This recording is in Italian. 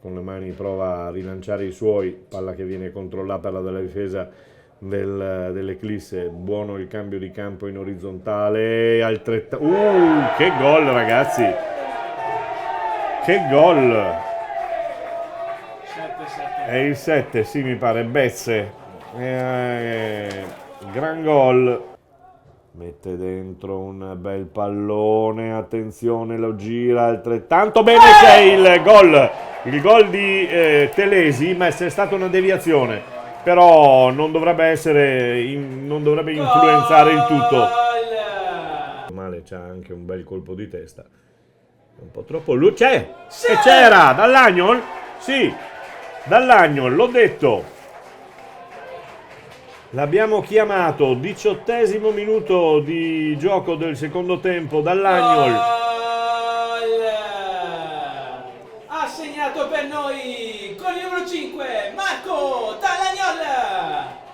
con le mani prova a rilanciare i suoi, palla che viene controllata dalla difesa dell'Eclisse. Buono il cambio di campo in orizzontale, altrettanto. Che gol, ragazzi! Che gol! È il 7, sì, mi pare, Bezze. Gran gol. Mette dentro un bel pallone, attenzione, lo gira altrettanto bene che è il gol di Telesi, ma è stata una deviazione, però non dovrebbe influenzare il tutto. Male, c'ha anche un bel colpo di testa, un po' troppo, c'è, e c'era, Dall'Agnol? Sì, Dall'Agnol, l'ho detto. L'abbiamo chiamato, 18° minuto di gioco del secondo tempo, Dall'Agnol. Ha segnato per noi con il numero 5 Marco Dall'Agnol.